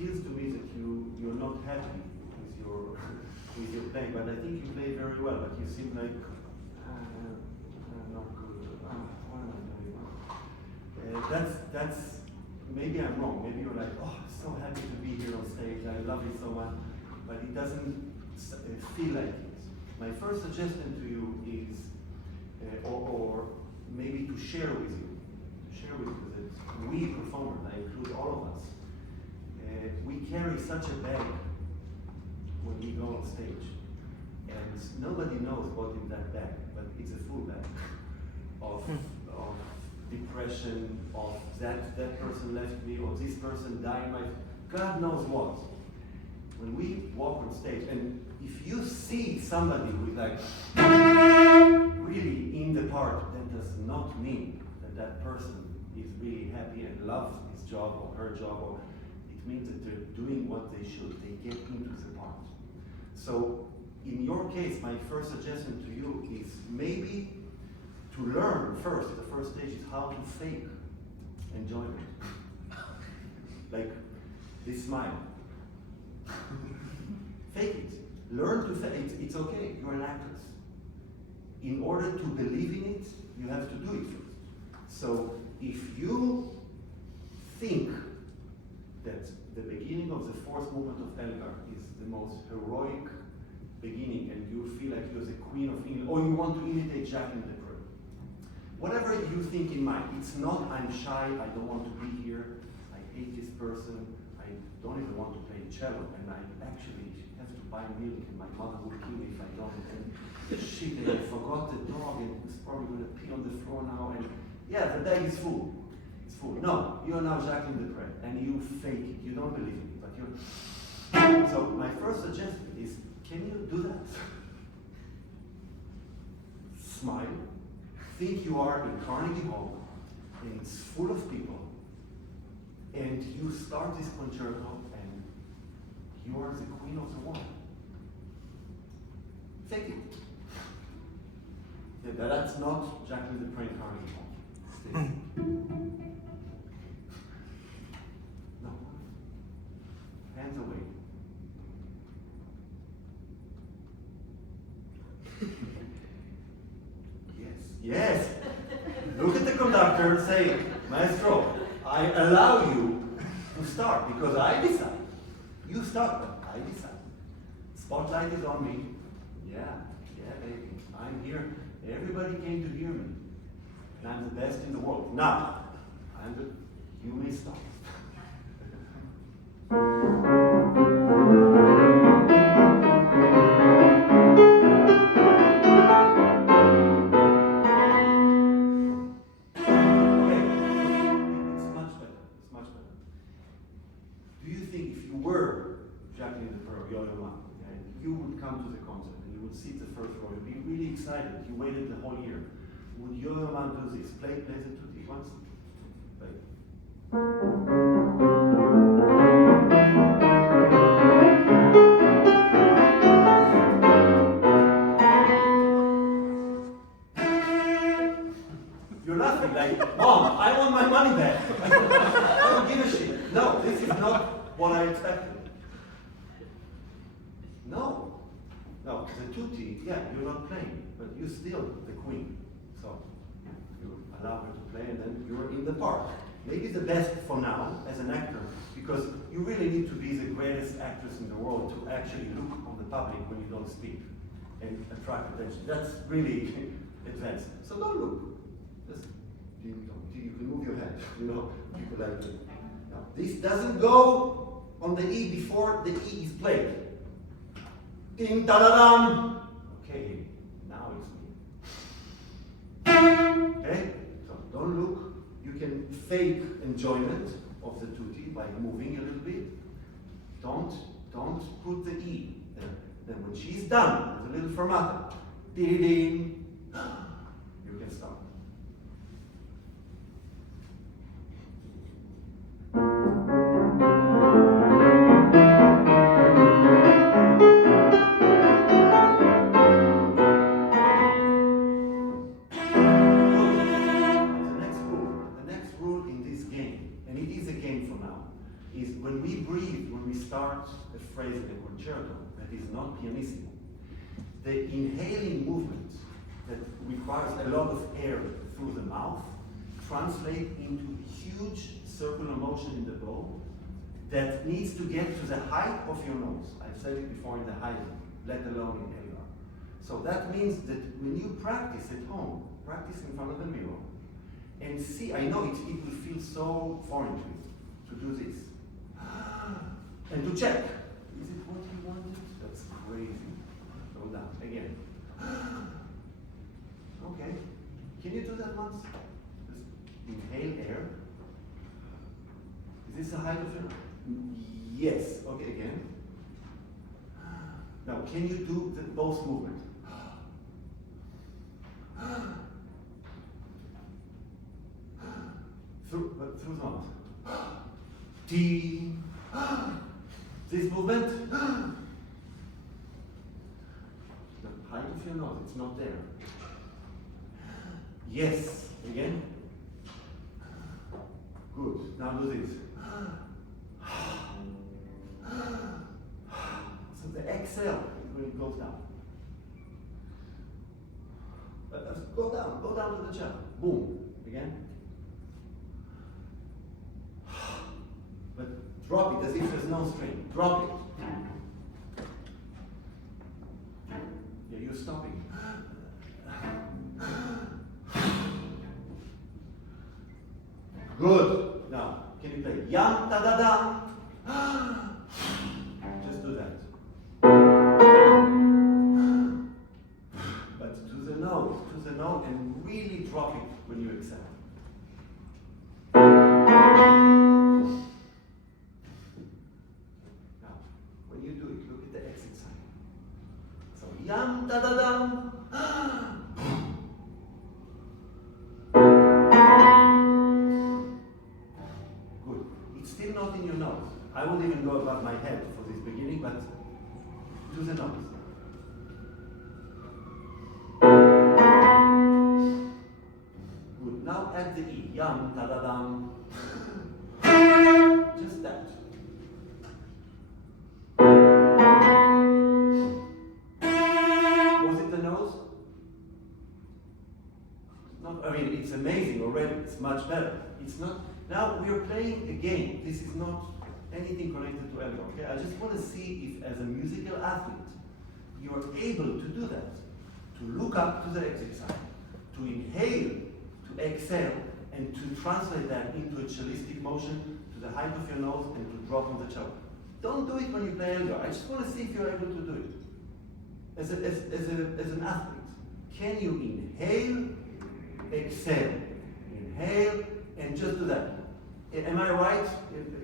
feels to me that you're not happy with your with your playing, but I think you play very well. But you seem like not good. What am I doing? That's maybe I'm wrong. Maybe you're like, oh, I'm so happy to be here on stage. I love it so much, but it doesn't feel like it. My first suggestion to you is, or maybe to share with you that we performers, I include all of us, we carry such a bag when we go on stage, and nobody knows what's in that bag, but it's a full bag of depression, of that person left me, or this person died, God knows what. When we walk on stage, and if you see somebody who is like really in the part, that does not mean that that person is really happy and loves his job or her job, or it means that they're doing what they should. They get into the part. So in your case, my first suggestion to you is maybe to learn first, the first stage is how to fake enjoyment. Like this smile. Fake it. Learn to fake it. It's okay. You're an actress. In order to believe in it, you have to do it first. So if you think that the beginning of the fourth movement of Elgar is the most heroic beginning, and you feel like you're the Queen of England, or you want to imitate Jacqueline the Crow, whatever you think in mind, it's not I'm shy, I don't want to be here, I hate this person, I don't even want to play cello, and I actually have to buy milk, and my mother will kill me if I don't, and shit, and I forgot the dog, and it's probably going to pee on the floor now, and yeah, the bag is full. It's full. No, you're now Jacqueline the Crow, and you fake it. You don't believe it, but you're. So my first suggestion is, can you do that? Smile. Think you are in Carnegie Hall, and it's full of people, and you start this concerto, and you are the queen of the world. Fake it. Yeah, that's not Jacqueline the Crow in Carnegie Hall. No. Hands away. Yes. Look at the conductor and say, Maestro, I allow you to start because I decide. You start, but I decide. Spotlight is on me. Yeah, baby. I'm here. Everybody came to hear me. And I'm the best in the world. Now, you may stop. You would come to the concert and you would sit the first row, you'd be really excited, you waited the whole year. Would your man do this? Play the tutti once? Play. You're laughing like, Mom, I want my money back. I don't give a shit. No, this is not what I expected. No, the tutti, yeah, you're not playing, but you're still the queen. So you allow her to play, and then you're in the part. Maybe the best for now as an actor, because you really need to be the greatest actress in the world to actually look on the public when you don't speak and attract attention. That's really advanced. So don't look. Just you can move your head. People like that. Now, this doesn't go on the E before the E is played. Ding da da dum. Okay, now it's me. Okay, so don't look. You can fake enjoyment of the tutti by moving a little bit. Don't put the E. Then when she's done, with a little fermata, ding ding, you can stop. When we breathe, breathe when we start a phrase in a concerto that is not pianissimo. The inhaling movement that requires a lot of air through the mouth translate into huge circular motion in the bow that needs to get to the height of your nose. I've said it before in the high end, let alone in Elgar. So that means that when you practice at home, practice in front of the mirror, and see, I know it will feel so foreign to you to do this. And to check, is it what you wanted? That's crazy. Go down, again. Okay, can you do that once? Just inhale air. Is this the height of your? Yes, okay, again. Now, can you do both movements? Through the mouth. T. This movement. The height of your nose, it's not there. Yes, again. Good. Now do this. So the exhale when it goes down. Go down to the cello. Boom. Again. But drop it as if there's no string. Drop it. Yeah, you're stopping. Good. Now, can you play yam da da da? Just do that. But to the note, and really drop it when you exhale. Now, when you do it, look at the exit sign. So yam da da da. Good. It's still not in your nose. I won't even go above my head for this beginning, but to the nose. Good. Now add the E. Yam, da da dam. Just that. Was it the nose? Not, I mean, it's amazing already. It's much better. It's not. Now we are playing a game. This is not anything connected to Elgar. Okay, I just want to see if, as a musical athlete, you are able to do that. To look up to the exit sign, to inhale, to exhale, and to translate that into a cellistic motion to the height of your nose and to drop on the cello. Don't do it when you play Elgar. I just want to see if you're able to do it. As an athlete, can you inhale, exhale, inhale, and just do that? Am I right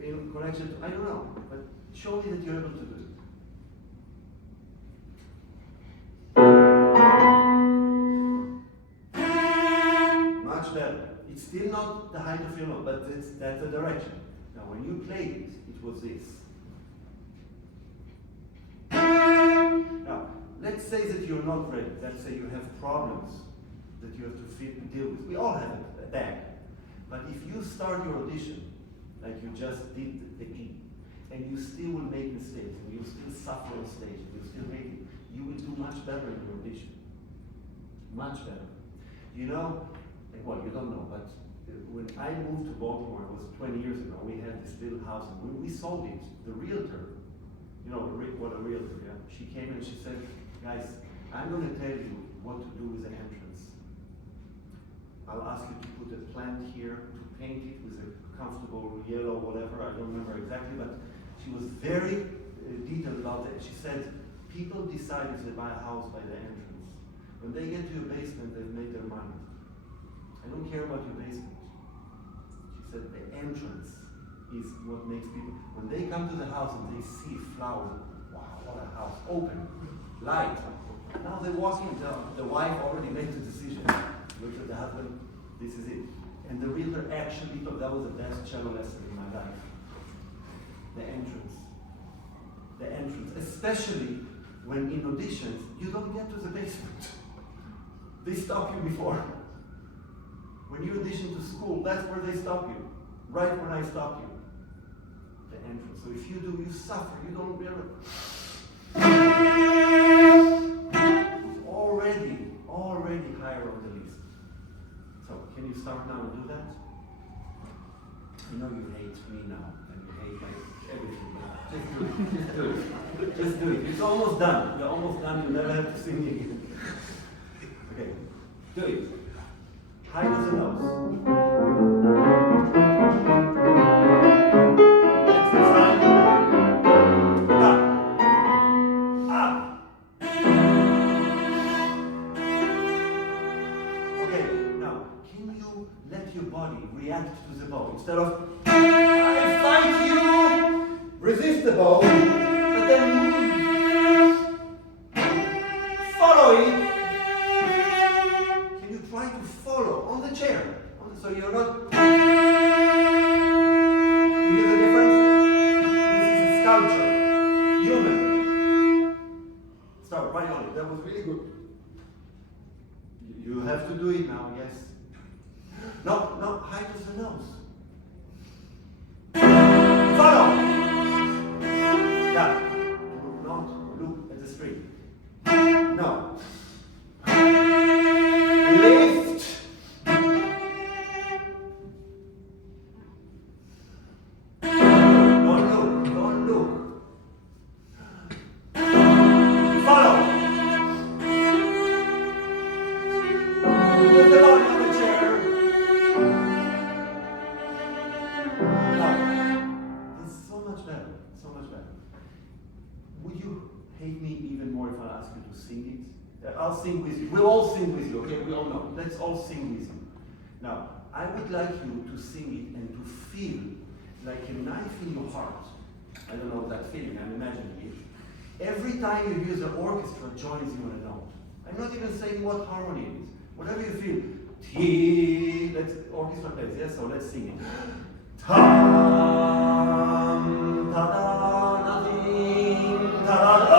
in connection to, I don't know, but show me that you're able to do it. Much better. It's still not the height of your note, but that's the direction. Now when you played it, it was this. Now, let's say that you're not ready. Let's say you have problems that you have to deal with. We all have a bag. But if you start your audition like you just did the E, and you still will make mistakes, and you still suffer on stage, and you still make it, you will do much better in your audition. Much better. You know, well, you don't know, but when I moved to Baltimore, it was 20 years ago, we had this little house, and when we sold it, the realtor, you know, what a realtor, yeah? She came and she said, guys, I'm going to tell you what to do with the entrance. I'll ask you to put a plant here, to paint it with a comfortable yellow, whatever, I don't remember exactly, but she was very detailed about that. She said, people decide if they buy a house by the entrance. When they get to your basement, they've made their mind. I don't care about your basement. She said, the entrance is what makes people, when they come to the house and they see flowers, wow, what a house, open, light. Now they walk in, the wife already made the decision. Looked at the husband, this is it. And the realtor actually thought that was the best cello lesson in my life. The entrance. The entrance. Especially when in auditions, you don't get to the basement. They stop you before. When you audition to school, that's where they stop you. Right when I stop you. the entrance. So if you do, you suffer, you don't really. Already higher on the list. So can you start now and do that? I know you hate me now, and you hate my everything, but just do it. Just do it. It's almost done. You're almost done. You never have to sing again. Okay, do it. High as a nose. Exercise. Down. Up. Okay, now, can you let your body react to the bow? Instead of, I fight you, resist the bow, but then follow it. Can you try to follow on the chair? So you're not. You hear the difference? This is a sculpture. Human. Start right on it. That was really good. You have to do it now, yes. No, high to the nose. Follow! Yeah. Do not look at the string. No. Lift. Don't look. Follow. Put the body on the chair. Now, it's so much better. Would you hate me even more if I ask you to sing it? I'll sing with you. We'll all sing with you, okay? We all know. Let's all sing with you. Now, I would like you to sing it and to feel like a knife in your heart. I don't know that feeling, I'm imagining it. Every time you hear the orchestra joins you on a note. I'm not even saying what harmony it is. Whatever you feel. T. Let's orchestra plays, yes? So let's sing it. Tam, ta-da, nothing, ta-da,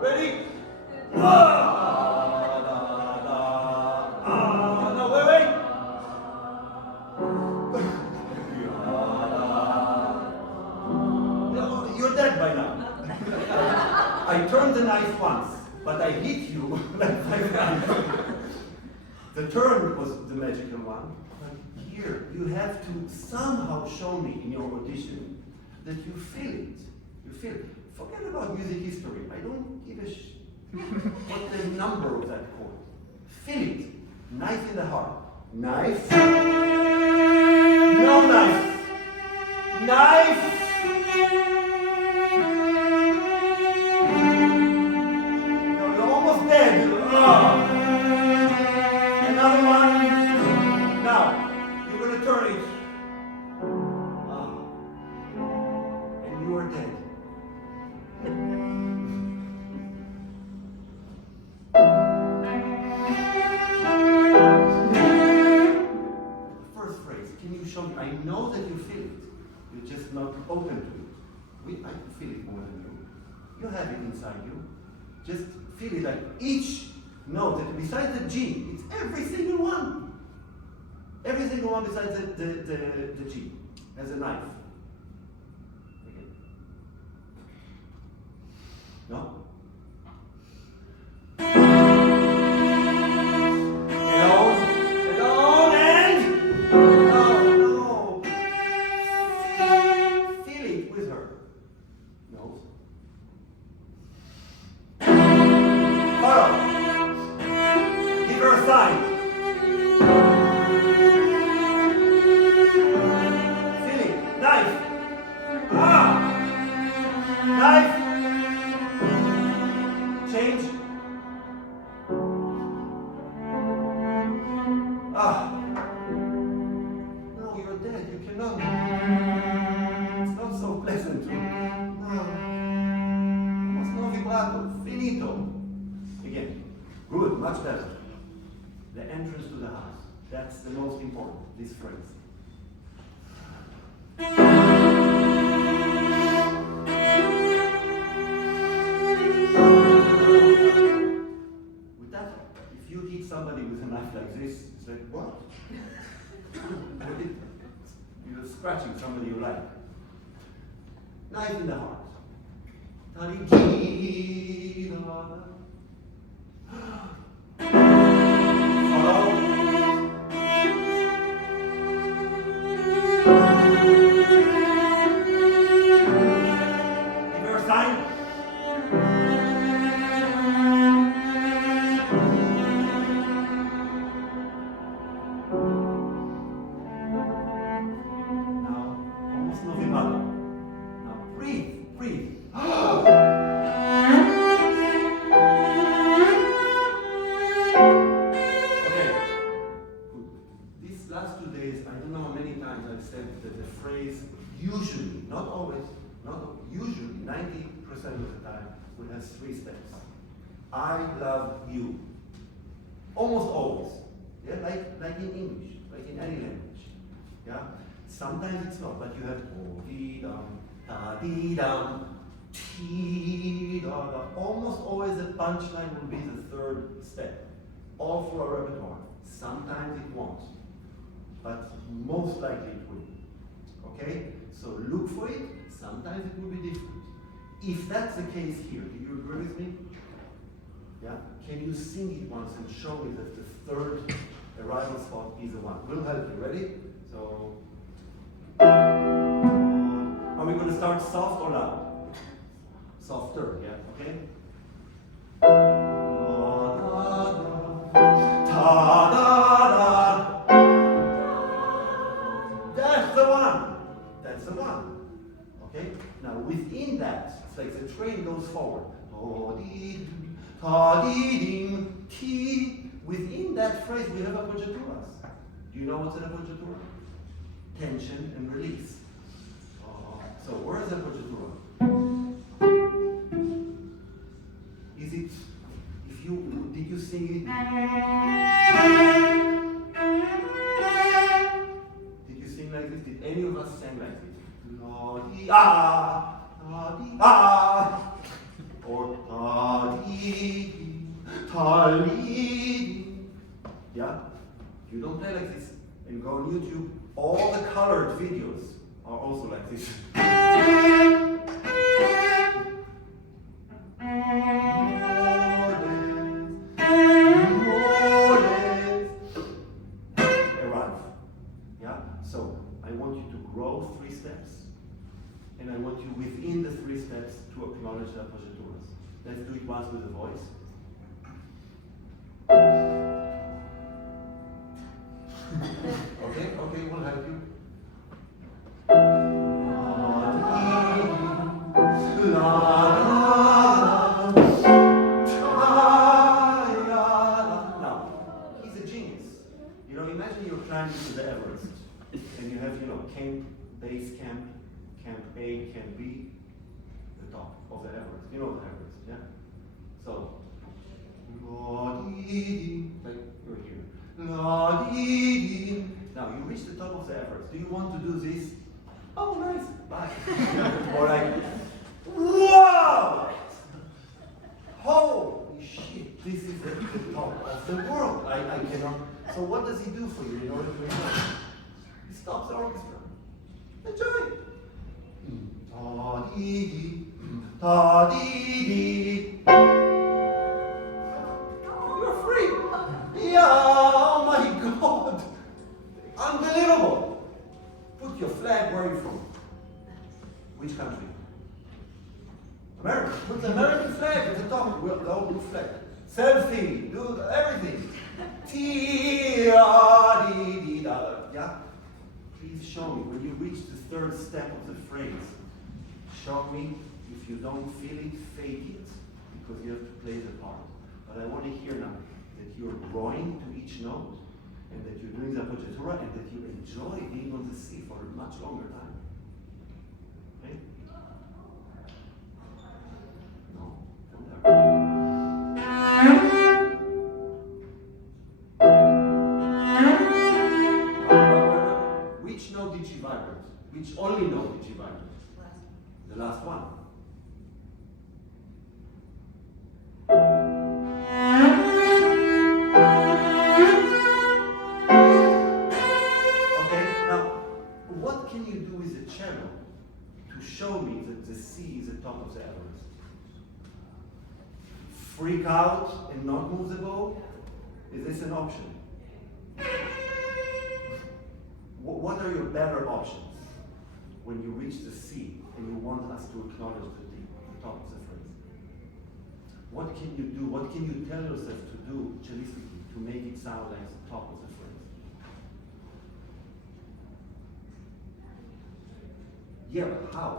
ready? No, wait. No, you're dead by now. I turned the knife once, but I hit you like 5 times. The turn was the magical one. But here, you have to somehow show me in your audition that you feel it. You feel it. Forget about music history. I don't give a what the number of that chord. Feel it. Knife in the heart. Knife. No knife. Knife. No, you're almost dead. Another one. Now, you're going to turn it. And you are dead. I know that you feel it. You're just not open to it. I can feel it more than you. You have it inside you. Just feel it like each note, that besides the G, it's every single one. Every single one besides the G, as a knife. Okay. No? Much better. The entrance to the house. That's the most important, this phrase. With that, if you hit somebody with a knife like this, it's like, what? What did scratching somebody you like. Knife in the heart. Ta-dee-dee-da-da. Follow. Give her a sign. Now, almost no vibrato. Now breathe, breathe. Usually, not always, usually, 90% of the time, will have 3 steps. I love you. Almost always. Yeah, like in English, like in any language. Yeah? Sometimes it's not, but you have dee-dum, ta-dee-dum, tee-da-da. Almost always the punchline will be the 3rd step. All for our repertoire. Sometimes it won't, but most likely it will. Okay? So look for it. Sometimes it will be different. If that's the case here, do you agree with me? Yeah? Can you sing it once and show me that the 3rd arrival spot is the one? We'll help you. Ready? So, are we going to start soft or loud? Softer, yeah? Okay? That's the one. That's the one. Okay? Now within that, it's like the train goes forward. Within that phrase we have appoggiaturas. Do you know what's an appoggiatura? Tension and release. So where is appoggiatura? Is it, did you sing it? Did you sing like this? Did any of us sing like this? La-dee-ah, la-dee-ah, or ta-dee, ta-dee. Yeah? You don't play like this. And go on YouTube, all the colored videos are also like this. Arrive. Yeah? So I want you to grow 3 steps. And I want you within the 3 steps to acknowledge the appoggiaturas. Let's do it once with the voice. Okay, we'll help you. Now, he's a genius. You know, imagine you're climbing to the Everest. And you have, camp, base camp, camp A, camp B, the top of the Everest. You know the Everest, yeah? So, like you're here. Now you reach the top of the Everest. Do you want to do this? Oh, nice, bye. Or like, whoa! Holy shit, this is the top of the world. I cannot. So what does he do for you in order to enjoy? He stops the orchestra. Enjoy it. Ta-dee-dee, ta-dee-dee. You're free. Yeah, oh my God. Unbelievable. Put your flag where you're from. Which country? America. Put the American flag at the top. The old blue flag. Selfie. Do everything. T-a-dee-dee-da. Yeah? Please show me when you reach the 3rd step of the phrase. Show me. If you don't feel it, fake it. Because you have to play the part. But I want to hear now that you're growing to each note, and that you're doing the appoggiatura, and that you enjoy being on the sea for a much longer time. Okay? No? Don't ever. Which note did she vibrate? Which only note did she vibrate? The last one. Okay, now, what can you do with the cello to show me that the C is the top of the Everest? Freak out and not move the bow? Is this an option? What are your better options when you reach the C and you want us to acknowledge the top of the phrase? What can you do? What can you tell yourself to do cellistically to make it sound like the top of the phrase? Yeah, but how?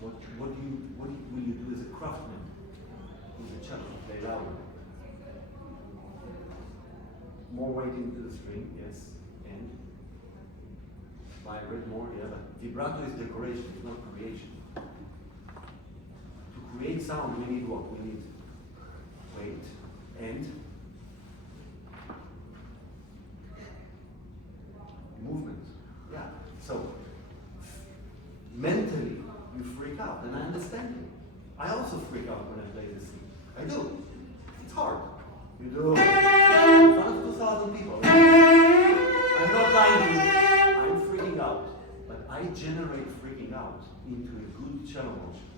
What will you do as a craftsman with the cello? Play louder. More weight into the string, yes. And vibrate more, yeah, but vibrato is decoration, it's not creation. To create sound, we need what? We need weight and movement. Yeah. So mentally, you freak out, and I understand you. I also freak out when I play the C. I do. It's hard. You do in front of 2,000 people. I'm not lying to you. I'm freaking out, but I generate freaking out into a good cello motion.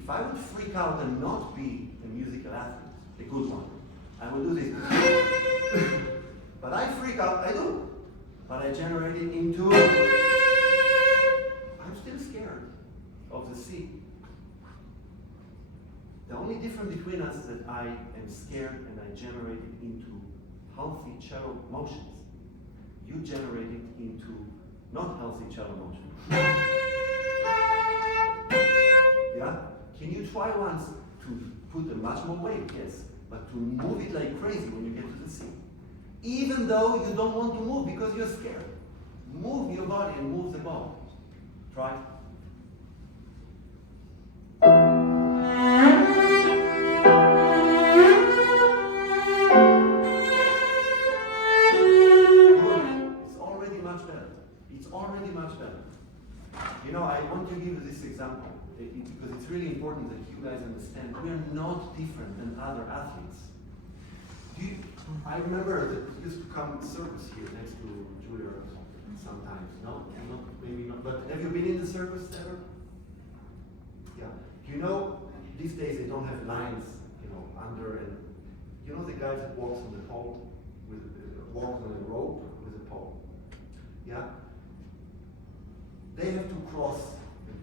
If I would freak out and not be a musical athlete, a good one, I would do this. But I freak out, I do. But I generate it into, I'm still scared of the C. The only difference between us is that I am scared and I generate it into healthy cello motions. You generate it into not healthy cello motions. Yeah? Can you try once to put a much more weight? Yes. But to move it like crazy when you get to the C. Even though you don't want to move because you're scared. Move your body and move the ball. Try. I want to give you this example because it's really important that you guys understand we are not different than other athletes. I remember that you used to come circus here next to Julia sometimes. No, maybe not. But have you been in the circus ever? Yeah. You know, these days they don't have lines, under and the guys that walks on the pole walks on a rope with a pole. Yeah. They have to cross.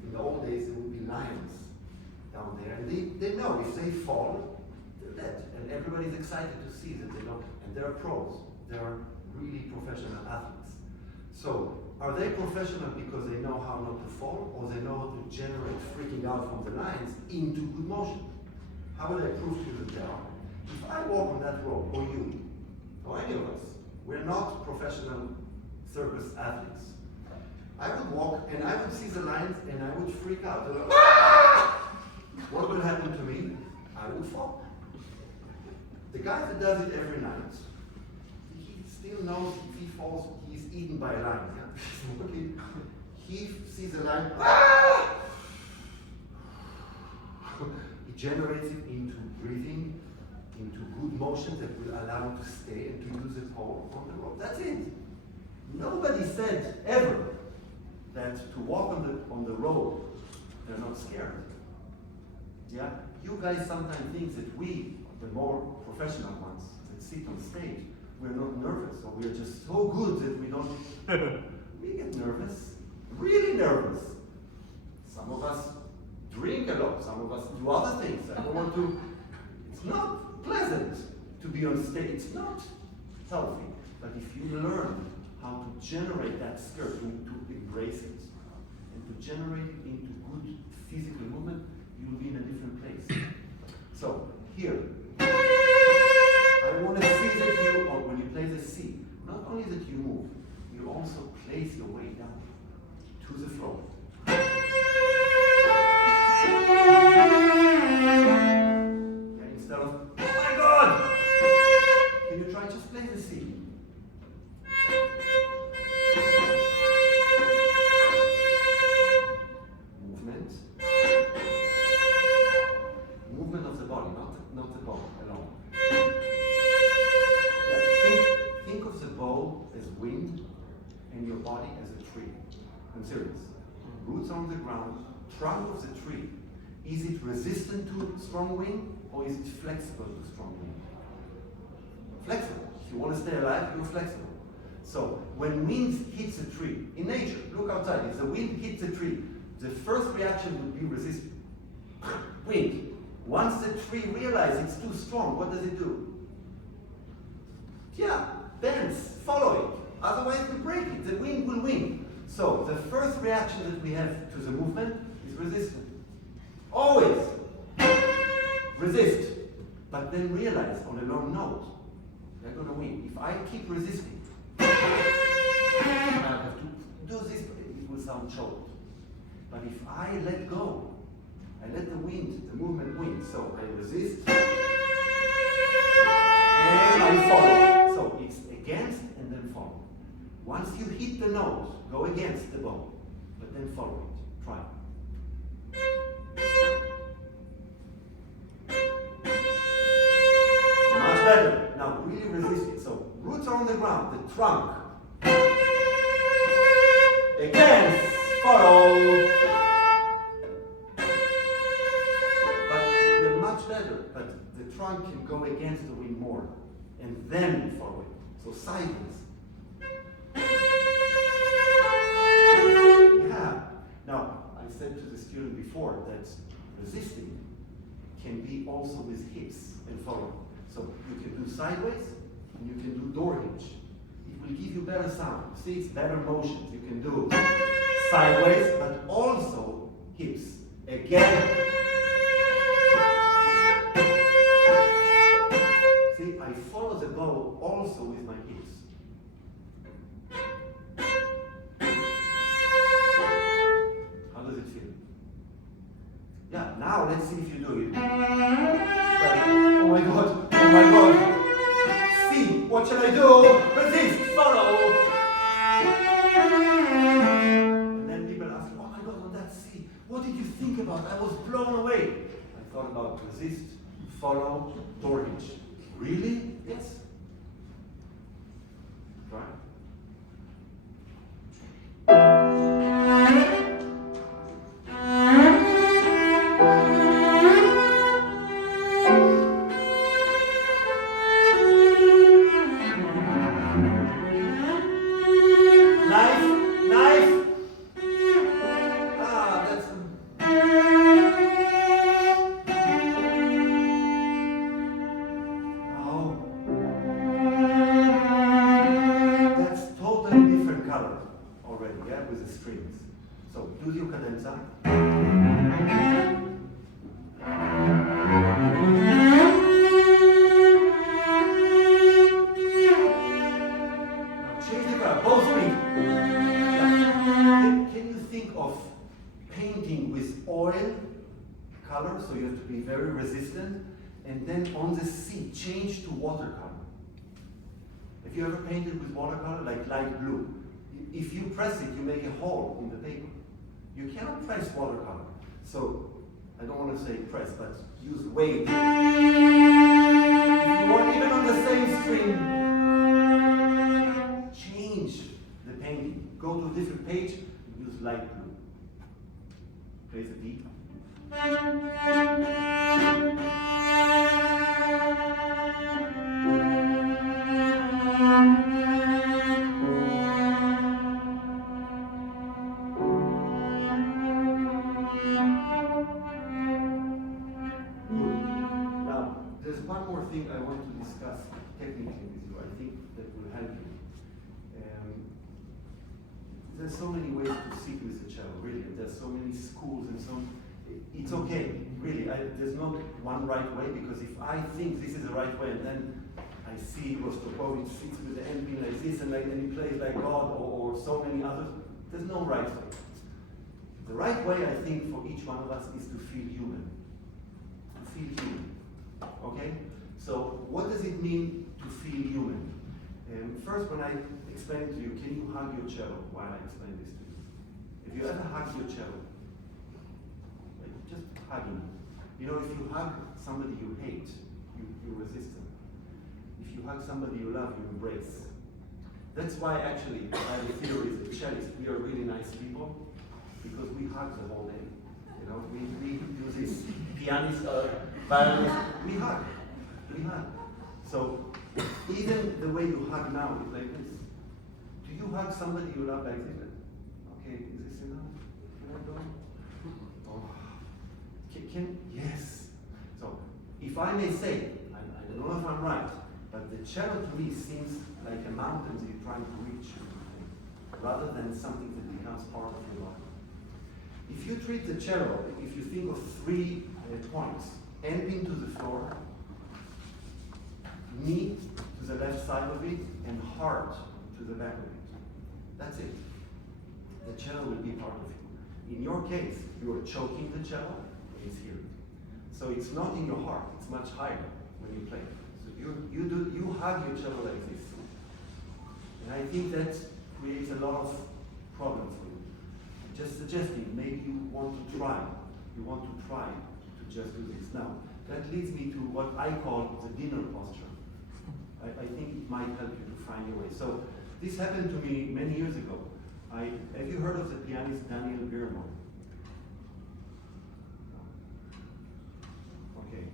In the old days, there would be lions down there, and they know if they fall, they're dead. And everybody's excited to see that they don't. And they're pros. They're really professional athletes. So, are they professional because they know how not to fall, or they know how to generate freaking out from the lions into good motion? How will I prove to you that they are? If I walk on that rope, or you, or any of us, we're not professional circus athletes. I would walk and I would see the lions and I would freak out. What would happen to me? I would fall. The guy that does it every night, he still knows if he falls, he's eaten by a lion. He sees a lion. He generates it into breathing, into good motion that will allow him to stay and to use the pole on the rope. That's it. Nobody said ever that to walk on the road, they're not scared. Yeah? You guys sometimes think that we, the more professional ones that sit on stage, we're not nervous, or we're just so good that we don't. We get nervous, really nervous. Some of us drink a lot, some of us do other things. I don't want to. It's not pleasant to be on stage, it's not healthy. But if you learn how to generate that skirt, to embrace it, and to generate it into good physical movement, you'll be in a different place. So, here, I want to see that you, or when you play the C, not only that you move, you also place your way down to the floor. And instead of, oh my God! Can you try just play the C? Movement of the body, not the bow alone. Yeah, think of the bow as wind and your body as a tree. I'm serious. Roots are on the ground, trunk of the tree. Is it resistant to strong wind or is it flexible to strong wind? Flexible. If you want to stay alive, you're flexible. So when wind hits a tree, in nature, look outside, if the wind hits a tree, the first reaction would be resistance. Wind. Once the tree realizes it's too strong, what does it do? Yeah, bends, follow it. Otherwise we break it, the wind will win. So the first reaction that we have to the movement is resistance. Always resist. But then realize on a long note, they're going to win. If I keep resisting, I have to do this, it will sound choked. But if I let go, I let the wind, the movement win. So I resist, and I follow. So it's against and then follow. Once you hit the note, go against the bow, but then follow it. Try. Much better. Now really resist it. So roots are on the ground, the trunk. Against, follow. Much better, but the trunk can go against the wind more, and then follow it. So sideways. Yeah. Now, I said to the student before that resisting can be also with hips and follow. So you can do sideways, and you can do door hinge. It will give you better sound. See, it's better motions. You can do sideways, but also hips. Again. I follow the bow also with my hips. How does it feel? Yeah, now let's see if you do it. Oh my God, oh my God. See, what shall I do? Resist, follow. And then people ask, oh my God, on that C, what did you think about? I was blown away. I thought about resist, follow, door hinge. Really? Yes. Try. Knife. Ah, that's. With the strings. So, do your cadenza. Now change the color, both speed. Can you think of painting with oil color, so you have to be very resistant, and then on the C, change to watercolor. Have you ever painted with watercolor, like light blue? If you press it, you make a hole in the paper. You cannot press watercolor. So, I don't want to say press, but use weight. If you want, even on the same string, change the painting. Go to a different page, use light blue. Play the beat. Thing I want to discuss technically with you, I think that will help you. There's so many ways to sit with the cello, really. There's so many schools and so it's okay, really. There's not one right way, because if I think this is the right way and then I see Rostropovich sits with the end pin like this and he plays like God or so many others, there's no right way. The right way, I think, for each one of us is to feel human. To feel human. Okay? So, what does it mean to feel human? First, when I explain it to you, can you hug your cello while I explain this to you? If you ever hug your cello, like just hugging. You know, if you hug somebody you hate, you resist them. If you hug somebody you love, you embrace. That's why actually I have a theory that cellists, we are really nice people because we hug the whole day. You know, we do this pianist, violinist, we hug. So even the way you hug now is like this. Do you hug somebody you love like this? Okay, is this enough? Can I go? Oh, yes. So if I may say, I don't know if I'm right, but the cello to me seems like a mountain that you're trying to reach, rather than something that becomes part of your life. If you treat the cello, if you think of 3 points, ending to the floor, knee to the left side of it, and heart to the back of it. That's it. The cello will be part of you. In your case, you are choking the cello, it's here. So it's not in your heart, it's much higher when you play. So you hug your cello like this. And I think that creates a lot of problems for you. Just suggesting, maybe you want to try to just do this. Now, that leads me to what I call the dinner posture. I think it might help you to find your way. So this happened to me many years ago. Have you heard of the pianist Daniel Birman? Okay.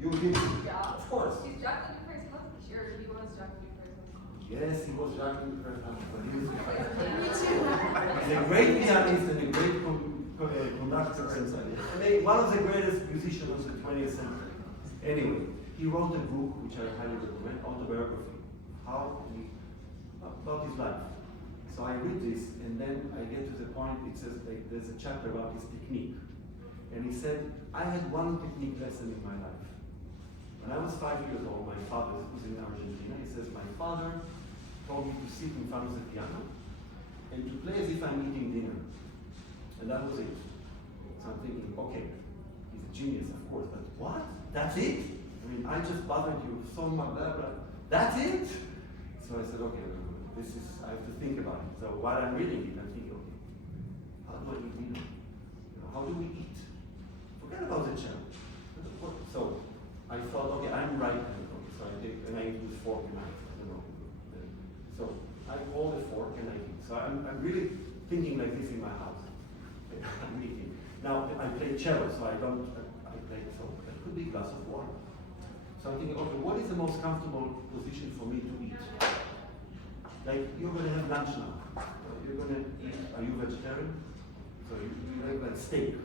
You did? Yeah. Of course. He's Jacques Dupré's husband. Sure, he was Jacques Dupré's husband. Yes, he was Jacques Dupré's husband, but he was Me too. he's a great pianist and a great conductor and one of the greatest musicians of the 20th century. Anyway, he wrote a book which I highly recommend, autobiography, about his life. So I read this, and then I get to the point, it says, like, there's a chapter about his technique. And he said, I had one technique lesson in my life. When I was 5 years old, my father, who's in Argentina, he says, my father told me to sit in front of the piano and to play as if I'm eating dinner. And that was it. So I'm thinking, okay, he's a genius, of course, but what? That's it? I mean, I just bothered you so much, blah, blah. That's it? So I said, okay, I have to think about it. So while I'm reading it, I'm thinking, okay, how do I eat dinner? How do we eat? Forget about the cello. So I thought, okay, I'm right-handed. So I take, and I use fork and knife. I don't know. So I hold a fork and I eat. So I'm really thinking like this in my house. I'm eating. Now I play cello, so I play, so that could be a glass of water. So I'm thinking, okay, what is the most comfortable position for me to eat? Like, you're going to have lunch now. You're going to eat, are you vegetarian? So you have like steak.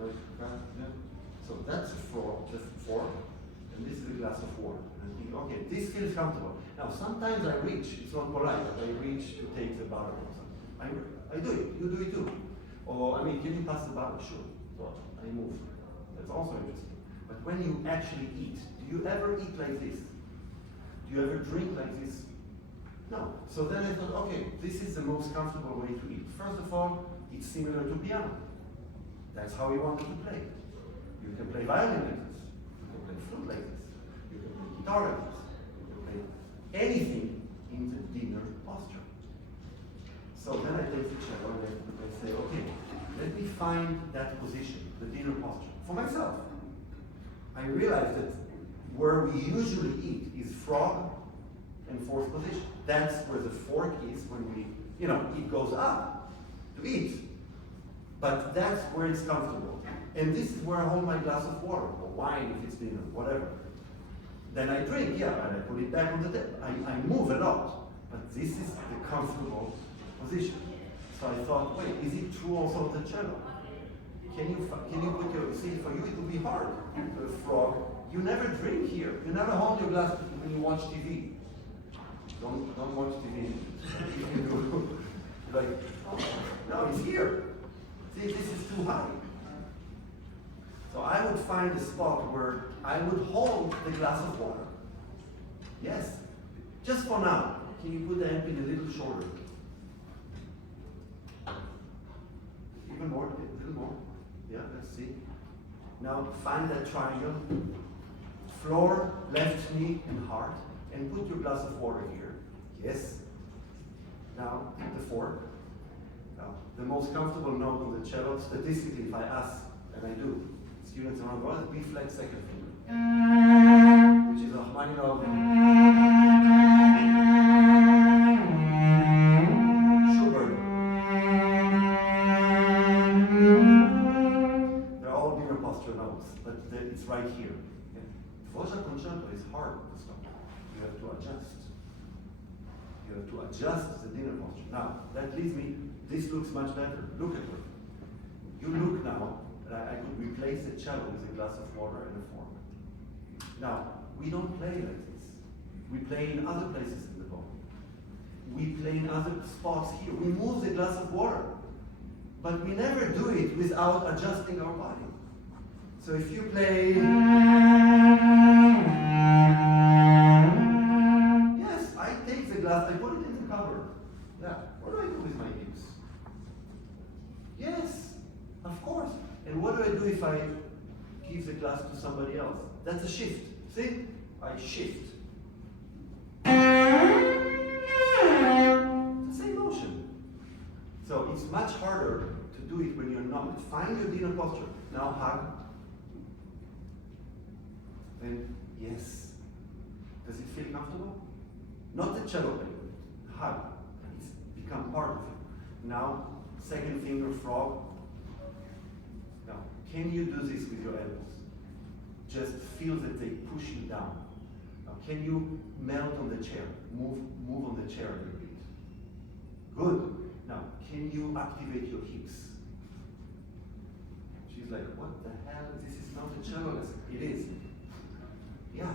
Yeah. So that's a fork, and this is a glass of water. And I'm thinking, okay, this feels comfortable. Now, sometimes I reach, it's not polite, but I reach to take the butter or something. I do it, you do it too. Or, I mean, can you pass the butter? Sure. So I move. That's also interesting. But when you actually eat, do you ever eat like this? Do you ever drink like this? No. So then I thought, okay, this is the most comfortable way to eat. First of all, it's similar to piano. That's how we wanted to play. You can play violin like this. You can play flute like this. You can play guitar like this. You can play anything in the dinner posture. So then I take the cello and I say, okay, let me find that position, the dinner posture, for myself. I realized that where we usually eat is frog and fourth position. That's where the fork is when we, it goes up to eat. But that's where it's comfortable. And this is where I hold my glass of water, or wine if it's dinner, whatever. Then I drink, and I put it back on the table. I move a lot, but this is the comfortable position. So I thought, wait, is it true also of the cello? Can you put your, see, for you it would be hard. The frog, you never drink here. You never hold your glass when you watch TV. Don't watch TV. If you do, like, no, it's here. See, this is too high. So I would find a spot where I would hold the glass of water. Yes, just for now. Can you put the end pin a little shorter? Even more, a little more. Yeah, let's see. Now find that triangle. Floor, left knee, and heart. And put your glass of water here. Yes. Now, the fork. Now, the most comfortable note on the cello, statistically, if I ask, and I do, students around the world, is B flat second finger, which is a minor note. adjusts the dinner posture. Now, that leads me, this looks much better. Look at it. You look now, I could replace the cello with a glass of water and a fork. Now, we don't play like this. We play in other places in the body. We play in other spots here. We move the glass of water. But we never do it without adjusting our body. So if you play... Yes, I take the glass, I put it in the cupboard. Yeah, what do I do with my hips? Yes, of course. And what do I do if I give the glass to somebody else? That's a shift. See? I shift. The same motion. So it's much harder to do it when you're not. Find your dinner posture. Now hug. Then yes. Does it feel comfortable? Not the cello playing. Hug. It's become part of it. Now, second finger frog. Now, can you do this with your elbows? Just feel that they push you down. Now, can you melt on the chair? Move on the chair a little bit. Good. Now, can you activate your hips? She's like, what the hell? This is not a cello lesson. It is. Yeah.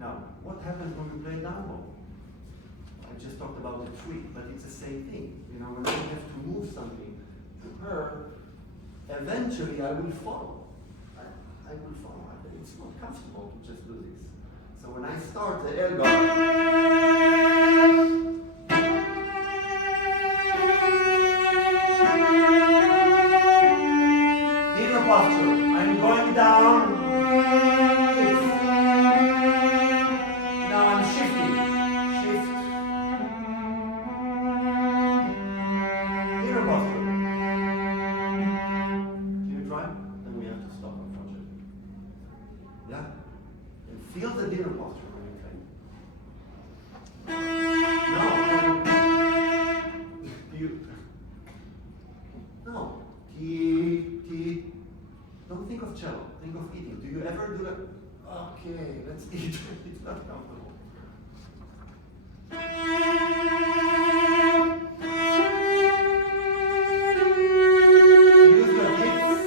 Now, what happens when we play down bow? I just talked about the tree, but it's the same thing. You know, when I have to move something to her, eventually I will follow. I will follow. It's not comfortable to just do this. So when I start the Elgar, dinner posture. I'm going down. Now I'm shifting. Shift. Dinner posture. Can you try? Then we have to stop unfortunately. Yeah? And feel the dinner posture when you play. No. Don't think of cello. Think of eating. Do you ever do that? Okay, let's eat. It's not comfortable. Use your hips.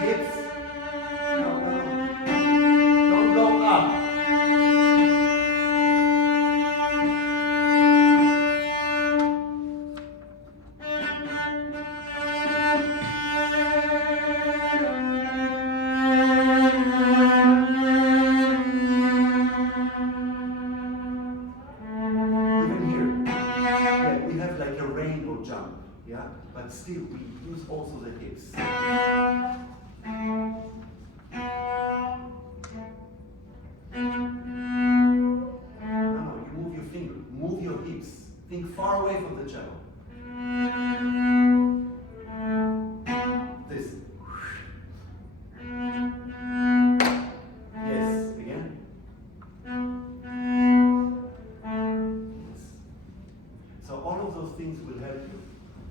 Hips. No. Don't go up. Jump, yeah, but still we use also the hips. No, you move your finger, move your hips. Think far away from the cello. This. Yes, again. Yes. So all of those things will help you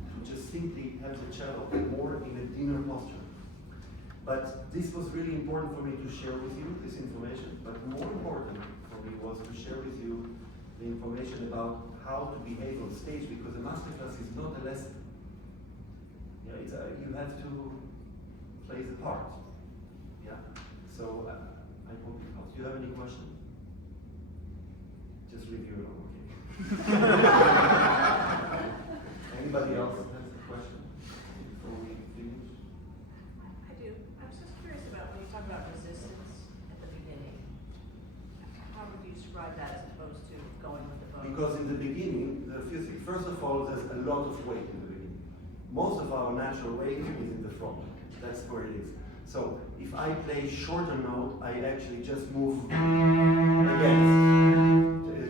to just simply have the cello more in a dinner posture. But this was really important for me to share with you, this information. But more important for me was to share with you the information about how to behave on stage, because a masterclass is not a lesson. Yeah, you have to play the part. Yeah. So I hope it helps. Do you have any questions? Just leave you alone, okay? Anybody else has a question before we finish? I do. I was just curious about when you talk about resistance at the beginning. How would you describe that as opposed to going with the bow? Because in the beginning, there are a few things. First of all, there's a lot of weight in the beginning. Most of our natural weight is in the front. That's where it is. So if I play shorter note, I actually just move against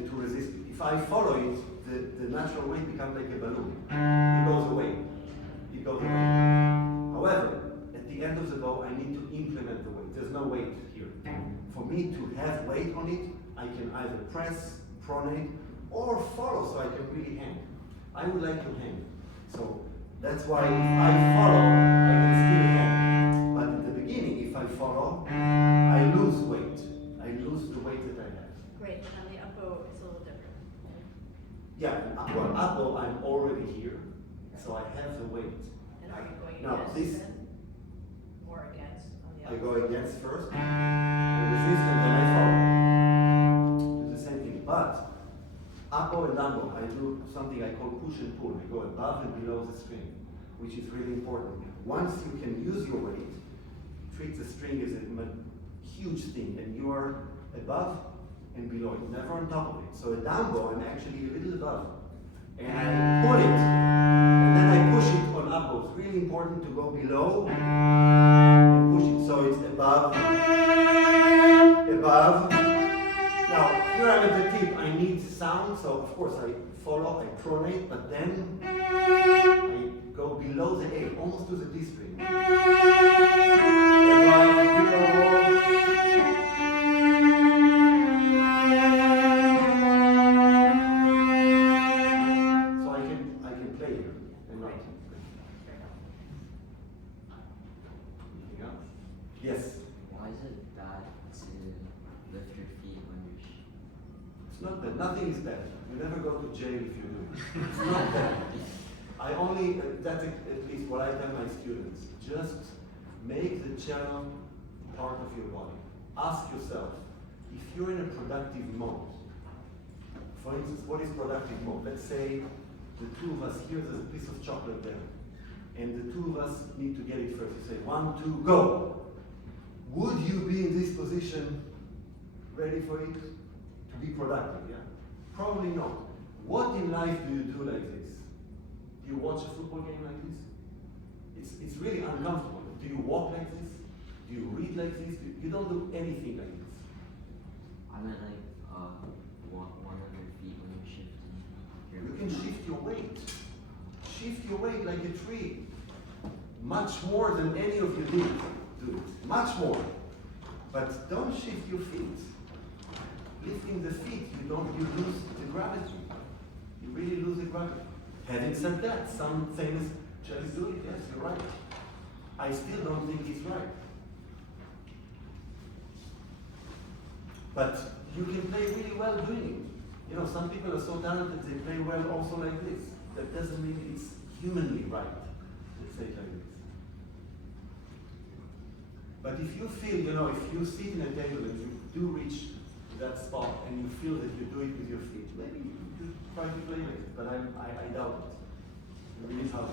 to resist it. If I follow it, the natural weight becomes like a balloon. It goes away. It goes away. However, at the end of the bow, I need to implement the weight. There's no weight here. For me to have weight on it, I can either press, pronate, or follow, so I can really hang. I would like to hang. So that's why if I follow, I can still hang. But in the beginning, if I follow, I lose weight. I lose the weight that I have. Great, and on the upper, it's a little different. Yeah, well, upper, I'm already here, so I have the weight. And are you going Now, against this, then? Or against on the I upper? go against first, I resist, and then I follow. Do the same thing, but upper and downbow, I do something I call push and pull. I go above and below the string, which is really important. Once you can use your weight, treat the string as a huge thing, and you are above and below it, never on top of it. So a downbow, I'm actually a little above, and I pull it, and then I push it on upbow. It's really important to go below and push it, so it's above, above. Now, here I'm at the tip, I need sound, so of course I follow, I pronate, but then I go below the A, almost to the D string. Above, below. So I can play here and write. Anything else? Yes. Why is it bad to lift your feet when you're It's not bad. Nothing is bad. You never go to jail if you do. It's not bad. I only, that's at least what I tell my students. Just make the cello part of your body. Ask yourself, if you're in a productive mode, for instance, what is productive mode? Let's say the two of us, here there's a piece of chocolate there, and the two of us need to get it first. You say, 1, 2, go! Would you be in this position ready for it? To be productive, yeah? Probably not. What in life do you do like this? Do you watch a football game like this? It's really uncomfortable. Do you walk like this? Do you read like this? You don't do anything like this. I meant like one of your feet when you're shifting. You can shift your weight. Shift your weight like a tree. Much more than any of you did do it. Much more. But don't shift your feet. Lifting the feet, you lose the gravity. You really lose the gravity. Having said that, some famous cellists do it. Yes, you're right. I still don't think it's right. But you can play really well doing it. You know, some people are so talented they play well also like this. That doesn't mean it's humanly right to say it like this. But if you feel, you know, if you sit in a table and you do reach that spot and you feel that you do it with your feet, maybe you could try to play with it, but I doubt it. It really is hard.